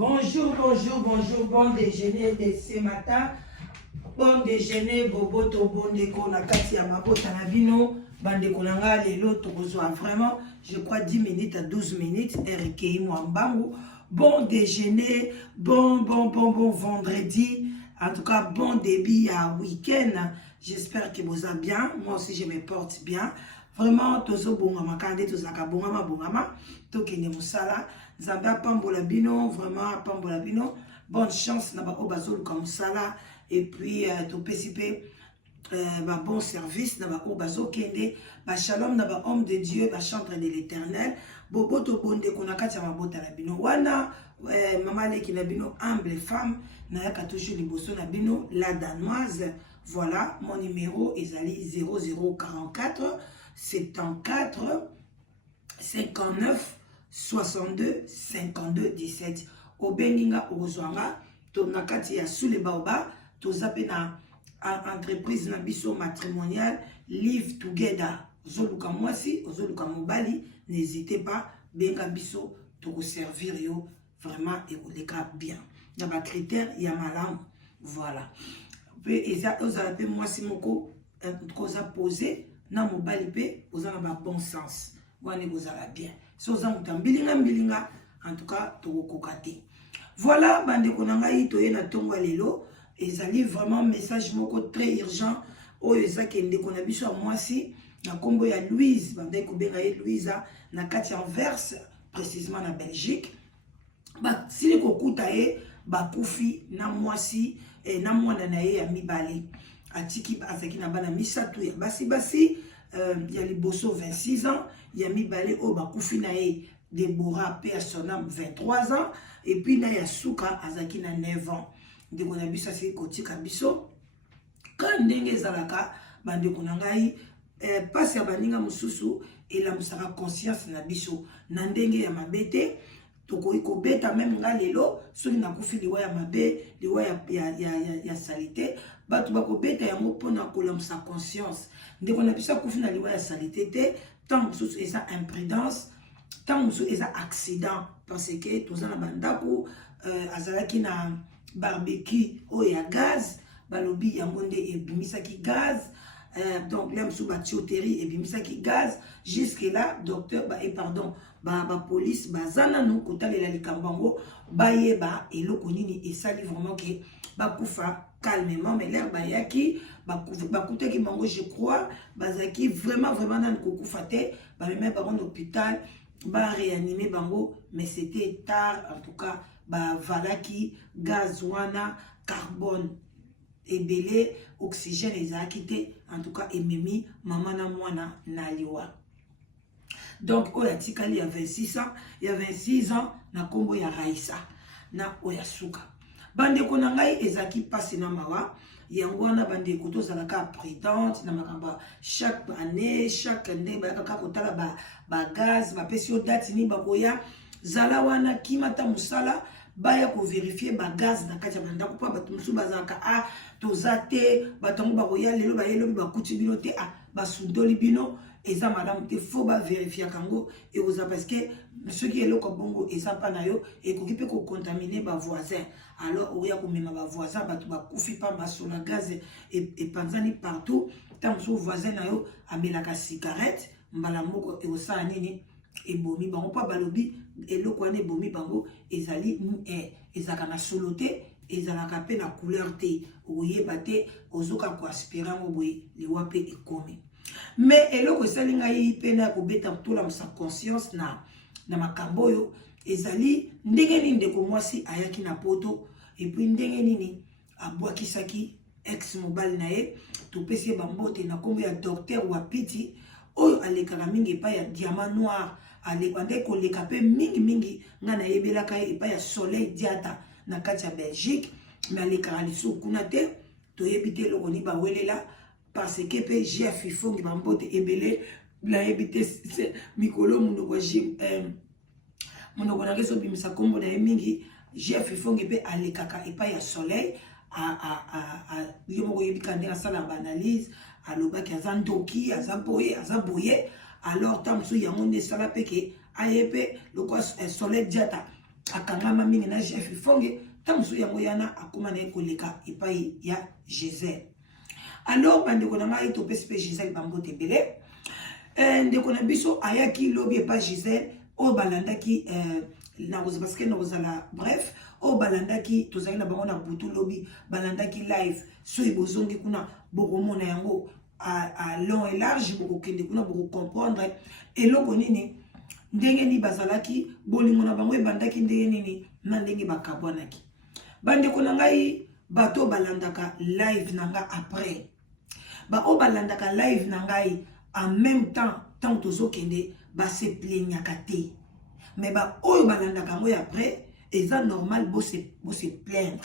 Bonjour, bonjour, bonjour, bon déjeuner de ce matin. Bon déjeuner, boboto, bon déco, na kati ya mabota na bino, bandeko nanga lelo tokozwa vraiment, je crois 10 minutes à 12 minutes, RKI Mwambangu. Bon déjeuner, bon vendredi, en tout cas bon début à week-end. J'espère que vous allez bien, moi aussi je me porte bien. Vraiment, tozo bongama kande tozaka bongama, tokende musala, zamba pambola bino, vraiment pambola bino. Bonne chance na ba obazolu ka musala et puis to pesipe bon service na ba obazo kende, ba shalom na ba homme de Dieu, ba chantre de l'Éternel. Bobo to bonde konakati ya mabota na bino. Wana mama leki na bino humble femme na yaka toujours liboso na bino la danoise. Voilà, mon numéro ezali 0044 74 59 62 52 17. Obeninga ozwanga to nakati ya sous les baoba to zape na entreprise na biso matrimoniale Live Together. Ozoluka mwasi, ozoluka mobali, n'hésitez pas, benga biso to ko servir yo vraiment et oleka bien. Na ba critère ya malamu. Voilà. Pe eza ozala pe mwasi moko koza poser na mobali pe ozala ba bon sens. Wana ozala bien. So za mbilinga en tout cas to kokate. Voilà bandeko na ngai toye na tongo lelo ezali vraiment message moko très urgent oyo ezaki ndeko na biso mwasi na kombo ya Louise bandeko benga ye Louisa na kati Anvers précisément na Belgique. Ba sili kokuta ye ba kufi na mwasi na mwana na ye ya mibale atiki azaki na bana misatu ya basi ya liboso 26 ans ya mibale o ba kufi na ye Deborah Personam 23 ans et puis na ya suka azaki na 9 ans ndeko na biso asi kotika biso quand ndenge ezalaka bandeko na ngai pasi ya baninga mususu elamusaka conscience na biso na ndenge ya mabete tokoki kobeta même nga lelo soki nakufi liwa ya mabe liwa ya salite bato bakobeta yango mpona kolamusa conscience ndeko na biso akufi na liwa ya salite te tant mosusu eza imprudence tant mosusu eza accident parce que toza na bandako azalaki na barbecue oyo ya gaz balobi yango nde ebimisaki gaz donc là mosusu batioterie ebimisaki gaz jusque là docteur police baza nanu kotalela likambo yango bayeba eloko nini esali vraiment ke bakufa calmement mais l'air bayaki bakutaki bango je crois bazaki vraiment nanu kokufa te bamema bango na hôpital ba réanimer bango mais c'était tard en tout cas valaki gaz wana carbone ebele oxygène ezalaki te en tout cas ememi mama na mwana na liwa. Donc oya tikali ya 26 ans na kombo ya Raissa na oya suka bandeko na ngai ezaki pasi na mawa yango wana bandeko tozalaka prudente na makamba chaque année chaque année bakaka kotala ba gaz bapesi yo date ni bakoya zala wana kimata musala baya ko vérifier ba gaz na kati ya bandako pa bato musu bazaka tozate batongo bakoya lelo bayelo bakuti bino te basundoli bino eza madame te faut ba vérifier kango et oza parce que ceux qui eloko bongo eza pa na yo et ko kipe ko contaminer ba voisin alors oya ko mema ba voisin bato ba kufi pa masola gaz et panzani partout tant so voisin na yo amelaka cigarette mbala moko e osa nini ebomi bango pa balobi eloko ane ebomi bango ezali ezaka na solote ezalaka pe na couleur te oyeba te ozoka ko aspirer ngo boye liwa pe ekomi mais eloko esali ngai pe na kobeta tola musa conscience na makambo oyo ezali ndenge nini ndeko mwasi ayaki na poto et puis ndenge nini abwakisaki ex mobile na ye topesi bambote na kombo ya docteur Wapiti oyo alekaka mingi epai ya diamant noir alekande koleka pe mingi nga na yebelaka ye epai ya Soleil Diata na kati ya Belgique mais alekaka lisusu kuna te toyebi te eloko ni bawelela parce que pe GF ifongi bambote ebele la yebite mikolo munoko munoko na keso bimisa kombo na mingi GF ifongi pe alekaka epai ya Soleil yo moko yebika ndenge asala ba analyse alobaki aza ndoki aza boye alors tant mosusu yango nde esala pe ke aye pe lokwa Soleil Diata akangama mingi na chef fonge tamsu yango yana akoma na ekoleka epai ya Gisèle. Alors bandeko na ngai to PSP Gisèle bambote belé ndeko na biso ayaki lobi epai Gisèle o balandaki na parce que na bref o balandaki tozali na bango na butu lobi balandaki live so ibozongi kuna bokomona yango à long et large pour que kuna pour comprendre eloko nini ndenge ni bazalaki bolingo na bango ebandaki ndenge nini na ndenge bakabwanaki bandeko na ngai bato balandaka live nanga après ba o balandaka live na ngai en même temps tant tozokende ba se plaignaka te mais ba oyo balandaka moi après eza normal bo se plaindre.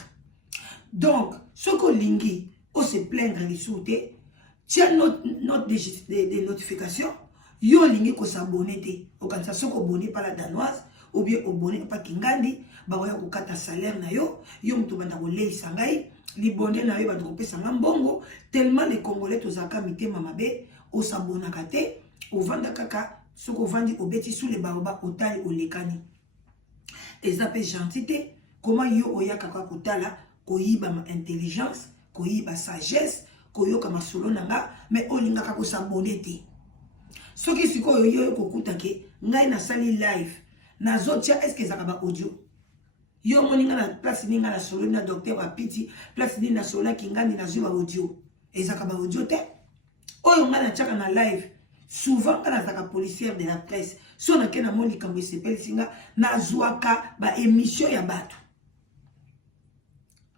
Donc ce que lingi o se plaindre les souté tiens note des notifications yo lingi ko s'abonner te o kanisa soko abonné par la danoise ou bien abonné par kingandi ba oya ko kata salaire na yo muto banda ko leisa ngai libonde na yo banda ko pesa mbongo tellement les congolais tozaka mitema mabe o s'abonna kate o vanda kaka soko vandi obeti sous les baoba otali olekani ezape gentité comment yo oya kaka kotala koyiba ma intelligence koyiba sagesse koyoka masolo nanga mais olingaka ko s'abonner te soki sikoyo yo kokutake ngai na sali live na zotia est-ce que zakaba audio yo moninga na place ninga na solo na docteur Apiti place ni na solo kingandi na zuba audio ezakaba audio te oyo nga na chaka na live souvent quand la policière de la presse so na kena moni kambo sepeli singa na zwaka ba émission ya batu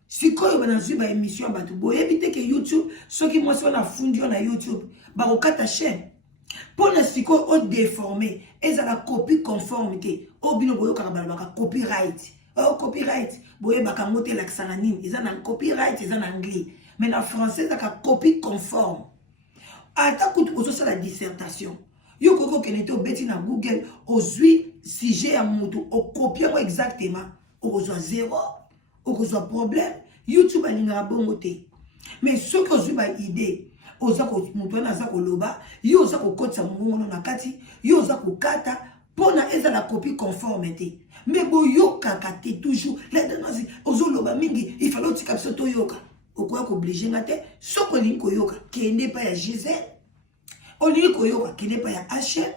sikoyo bana zuba émission ya batu boyebi te ke YouTube soki moi so na fundi na YouTube ba okata chaîne pour la siko o déformé et la copie conformité au bino boyo karabalaka copyright copyright boye bakamote la xananine ils en copyright ils en anglais mais en français ça copie conforme ata kutu ozo la dissertation yo koko kenete obeti na Google ozui sujet ya mutu o copier exactement ozo zéro ozo problème YouTube alinga bongo te mais ce que ozui ba idée ozako mutu na zako loba yo ozako kotsa mungono na kati yo ozako kata pona eza la copie conformité mais boyo kakate toujours la danse ozoloba mingi il fallait tika biso to yoka okoya ko obliger ngate soko linko yoka kende pa ya Gisèle olingi ko yoka kende pa ya HM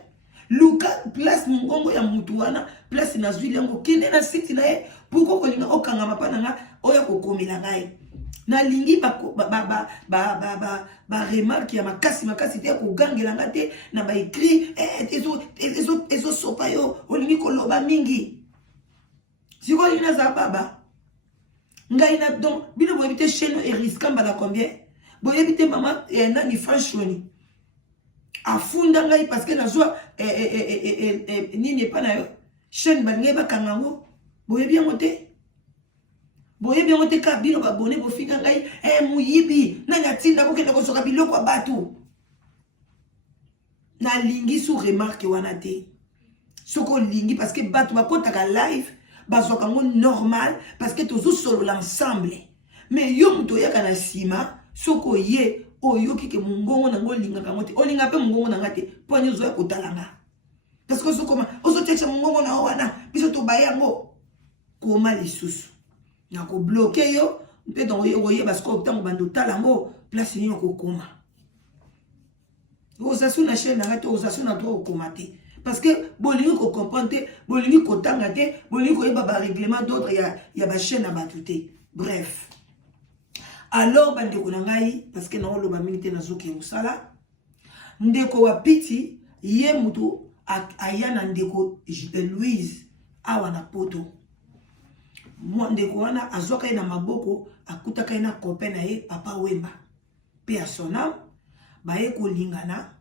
luka place mungongo ya mutu wana place na zwi lengo kende na site na ye pourquoi kolinga okanga mapana nga oya ko komela ngai na lingi ba remarque ya makasi te ko gangela ngate na ba écrit ezo sopa yo olingi ko loba mingi siko ina za baba ngai na donc bino bo ebite chaîne et risque mbala combien bo ebite mama na ni franchoni afunda ngai parce que na zo nini pas na yo chaîne ba ngai ba kangango bo ebi ngote boye bien ote ka bino ba bonné bo fika ngai muyibi na nyatinda ko kende ko soka biloko batu na lingi sous remarque wana te soko lingi parce que batu ba kotaka live ba soka ngo normal parce que tozo solo l'ensemble mais yo muto yaka na sima soko ye oyo kike mungongo na ngo linga kangote olinga pe mungongo na ngate ponyo zo ya kotalanga parce que soko ma ozo techa mungongo na wana biso to bayango koma lisusu na ko bloquer yo pe donc yo parce que tant bando talango place ni ko koma ozasu na chaîne na to ozasu na droit komater parce que bolingi ko comprendre bolingi ko tangate bolingi ko yeba ba règlement d'autres ya ba chaîne na batute bref alors bande ko ngai parce que na loba minute na zoki usala ndeko wa piti ye mutu ayana ndeko Louise awa na poto ndeko wana azoka na maboko akutaka na copain na ye papa Wemba pe a sonam baye ko lingana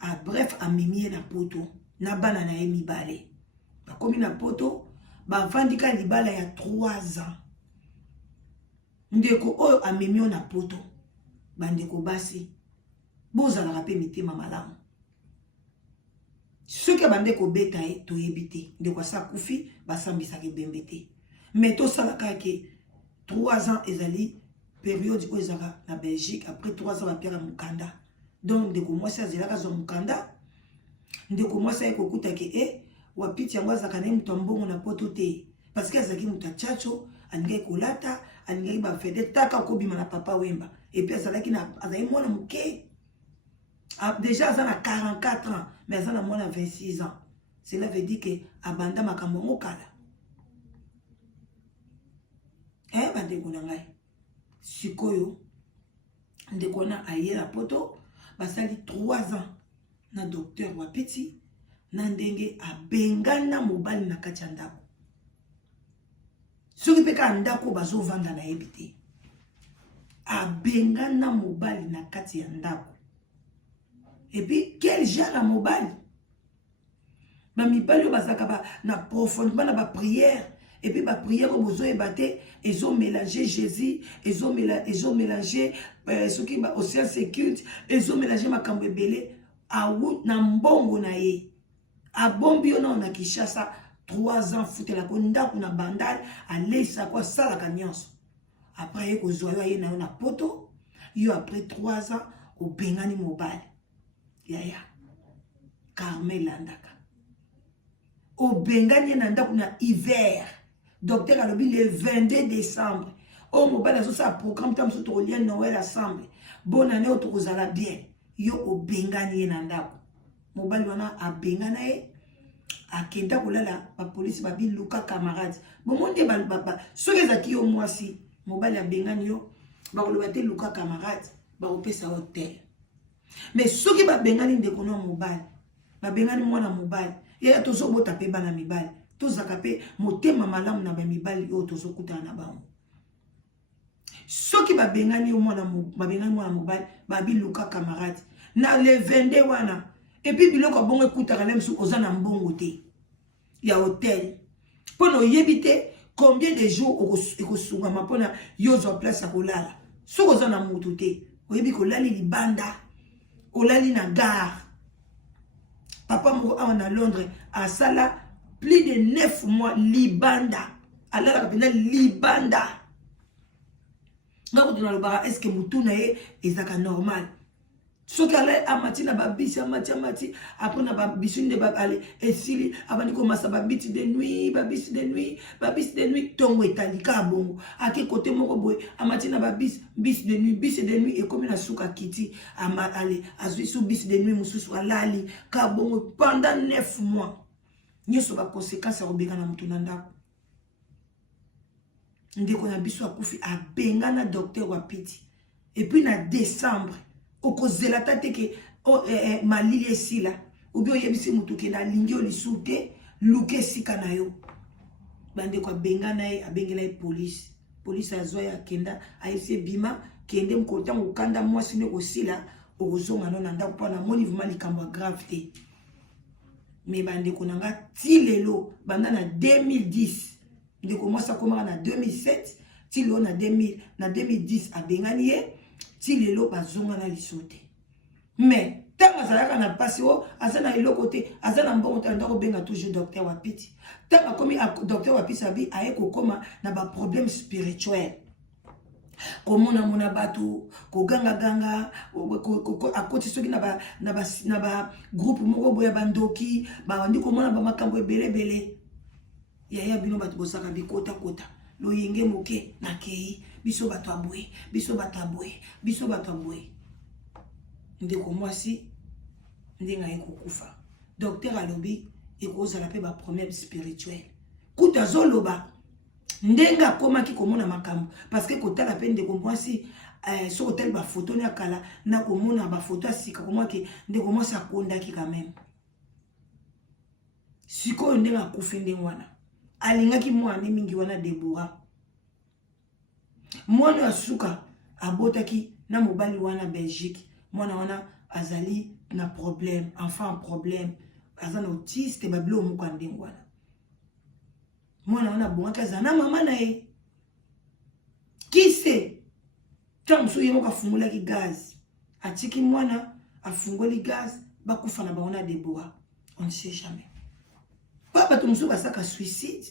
a bref amimie na poto na bana na ye mibale bakomi na poto ba vandika libala ya 3 ans ndeko oyo amimio na poto bandeko basi bozala rape mitema malamu soki bandeko beta ye to yebite ndeko sa kufi basambisa ke bembete mais tout ça là que 3 ans ezali période où ezaka na Belgique après 3 ans va pierre mukanda donc de commencer à zela kazo mukanda de commencer à kokuta ke wapiti yango zaka na mtombongo na poto te parce que azaki mutachacho alingai kolata alingai ba fede taka kobima na papa Wemba et puis azalaki na azali mwana muke déjà aza na 44 ans mais aza na mwana 26 ans. Cela veut dire que abanda makambo ngokala bandeko na ngai sikoyo ndeko na aye na poto basali 3 ans na docteur Wapiti na ndenge abengana mobali na kati ya ndako soki peka ndako bazovanda na yebi te abengana mobali na kati ya ndako et puis quel genre ya mobali bamibali oyo bazalaka na profondément na baprière et puis baprière oyo bozoyeba te ezomélange Jésus ezomélange soki océan séculte ezomélange makambo ebele awut na mbongo na ye abombi yo na Kinshasa 3 ans futela ko ndako na bandal alesa kwa sala ka nyonso après ye kozwa yo aye na yo na poto yo après 3 ans obengani mobali yaya Carmel Landaka obengani na ndako na hiver docteur alobi le 22 décembre o mobali azosa programme tam so to lien Noël ensemble bonne année o to kozala bien yo obengani na ndako mobali wana abengana ye akenda kolala ba police babi luka camarade bomonde ba soki ezaki yo mwasi mobali abengani yo bakoloba te luka camarade bakopesa hotel mais soki babengani ndeko na mobali babengani mwana mobali yaya tozobota pe bana mibali tozaka pe motema malamu na bamibali oyo tozokutana na bango soki babengani yo mwana mobali babi luka camarade na le 22 wana et puis biloko bongo ekutaka na misu oza na mbongo te ya hotel pona oyebi te combien de jours ekosungama pona yozwa place ya kolala soki oza na mutu te oyebi kolali libanda olali na gare papa moko awa na Londres asala plus de 9 mois libanda alalaka pena libanda ngako tunalobaka est-ce que mutu na ye ezaka normal soki ala amati na babisi amati après na babisi nde ale esili abandi komasa babisi de nuit tongo etalika bongo ake kote moko boye amati na bisi de nuit ekomi na suka kiti ale azwi su bisi de nuit mususu alali ka bongo pendant 9 mois nyoso ba conséquence ya kobeka na mutu na ndako ndeko na biso akufi abengana docteur Wapiti et puis na décembre okozela tateke malili esila ou bien yebisi mutu ke na lingi olisute luke sika na yo bande kwa bengana ye abengela police azwa ya kenda aise bima kende mkota ngukanda mwasi ne osila okozonga no na ndako pona moni vraiment likambo grave te mais bande konanga ti lelo banda na 2010 ndeko mwasa komaka na 2007 ti lelo na 2010 abengani ye ti lelo bazonga na lisote mais tant azalaka na pasi o azana eloko te azana mbongo te ndako benga toujours docteur Wapiti tant komi docteur Wapiti abi aye kokoma na ba problème spirituel komona mona batu koganga akoti soki na ba groupe moko boya bandoki ba ndi komona ba makambo ebele yaya bino batu bosaka bikota loyenge moke na kei biso bato aboye ndeko mwasi ndenga ekokufa docteur alobi ekozala pe ba problème spirituel kuta zoloba ndenga komaki komona makambo parce que kotala pe ndeko mwasi so hotel ba photo na kala na komona ba photo asika komaki ndeko mwasi akondaki quand même sikoyo ndenga kufi ndengwana alingaki mwana mingi wana Deborah mwana asuka abotaki na mobali wana Belgique mwana wana azali na problème enfant problème azana autiste babilo muko ndengwana mwana wana bongaka zana mama na ye kise tamsu yemo kafungula ki gaz atiki mwana afungoli gaz bakufa na baona Deborah on ne sait jamais papa tumsu basaka suicide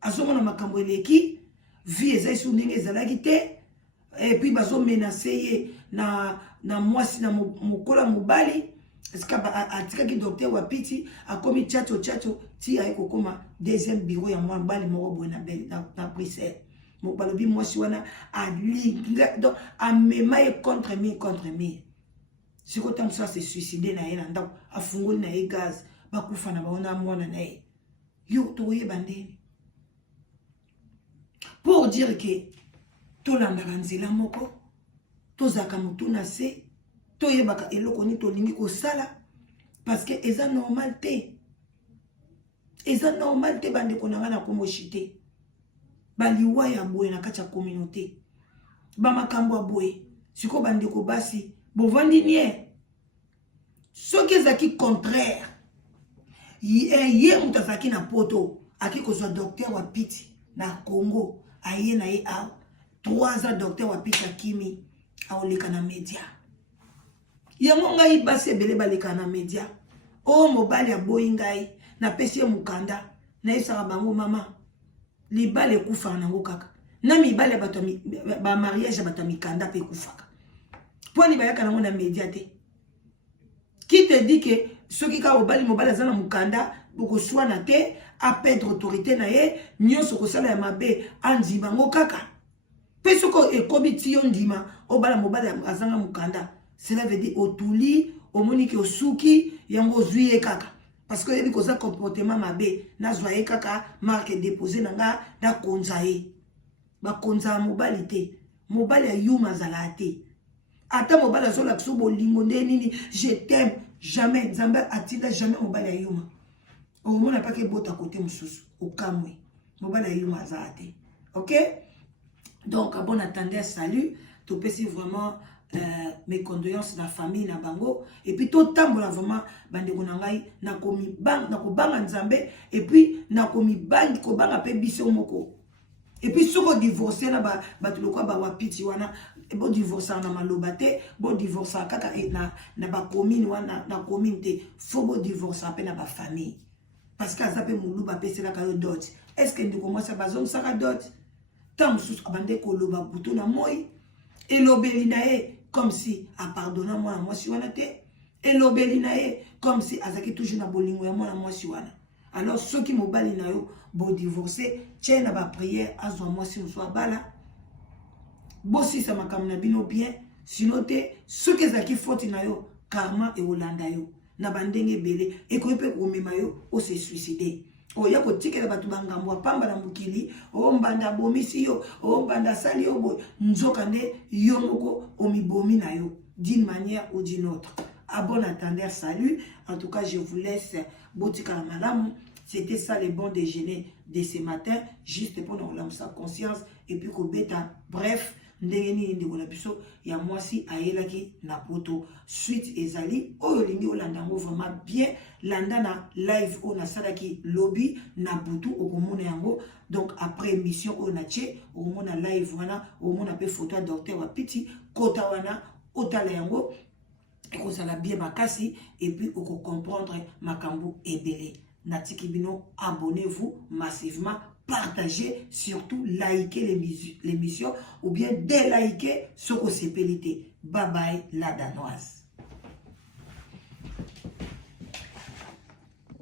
azomona makambo eleki vie eza isu ndenge ezalaki te et puis bazo menacer ye na mwasi na mokola mobali est-ce que atikaki docteur Wapiti akomi tchacho ti aye kokoma deuxième bureau ya moi bali moko boye na Bruxelles mo balobi mwasi wana alinga donc amema contre mi siko tam ça se suicider na ye na ndako afungoli na ye gaz bakufa na baona mwana na ye yo toye bandeni pour dire que tolandaka nzela moko tozaka mutu na se toyebaka eloko ni tolingi kosala parce que eza normal te bandeko na nga na komoshi te baliwa ya boye na kati ya communauté bamakambo ya boye siko bandeko basi bovandi nie soki ezalaki contraire ye mutu azalaki na poto aki kozwa docteur Wapiti na Congo aye na ye awa 3 ans docteur Wapiti akimi aoleka na media yango ngai basi ebele baleka na media o mobali aboyi ngai na pesi ye mukanda na yesaka bango mama libala ekufaka nango kaka na mibali ba mariage bato mikanda pe ekufaka poni bayaka nango na media te qui te dit que soki ka mobali aza na mukanda bokoswana te apedre autorité na ye nyonso kosala ya mabe andima ngo kaka pe soko ekobi ti yo ndima obala mobali azanga mukanda cela veut dire otuli omoni ke osuki yango ozwi ye kaka parce que yebi koza comportement mabe nazwa ye kaka marque déposé nanga da konza ye bakonza mobali te mobali ya yuma zala te ata mobali azola kiso bolingo nde nini je t'aime jamais nzambe atinda jamais mobali ya yuma omona pa ke bota côté mususu okamwe mobali ya yuma zala te OK donc bon attendez salut to pesi vraiment mes condoléances na famille na bango et puis tout tambola vraiment bandeko na ngai na komi bang na ko banga nzambe et puis na komi bang ko banga pe biso moko et puis soko divorcer na ba batuloko ba Wapiti wana bo divorcer na maloba te bo divorcer kaka na ba commune wana na commune te faut bo divorcer pe na ba famille parce que azape mulu ba pesela ka yo dot est-ce que ndiko moi ça bazom saka dot tant sous abande ko loba butu na moi et lobeli na e comme si a pardonner moi si wana te et lobeli na e comme si azaki toujours na bolingo ya moi si wana alors ceux qui mobali na yo bo divorcer tient na ba prière azwa moi si mso bala bosi sa makamna bino bien sinon te ceux qui zaki faute na yo karma e olanda yo na bandenge belé et ko pe ko mema yo o se suicider o ya ko tikela batu bangambo pamba na mukili o mbanda bomisi yo o mbanda sali yo bo nzoka nde yo moko o mibomi na yo d'une manière ou d'une autre. À bon attendeur, salut. En tout cas, je vous laisse botika malamu. C'était ça le bon déjeuner de ce matin, juste pour nous lancer sa conscience et puis ko beta. Bref, ndengeni ndeko na biso ya mwasi ayelaki na poto suite ezali oyo lingi olandango vraiment bien landa na live o na salaki lobby na butu okomona yango donc après émission o na che okomona live wana okomona pe photo ya docteur Wapiti kota wana otala yango ekozala bien makasi et puis oko comprendre makambo ebele natiki bino abonnez-vous massivement. Partagez, surtout likez l'émission ou bien délikez ce que c'est. Bye bye la danoise.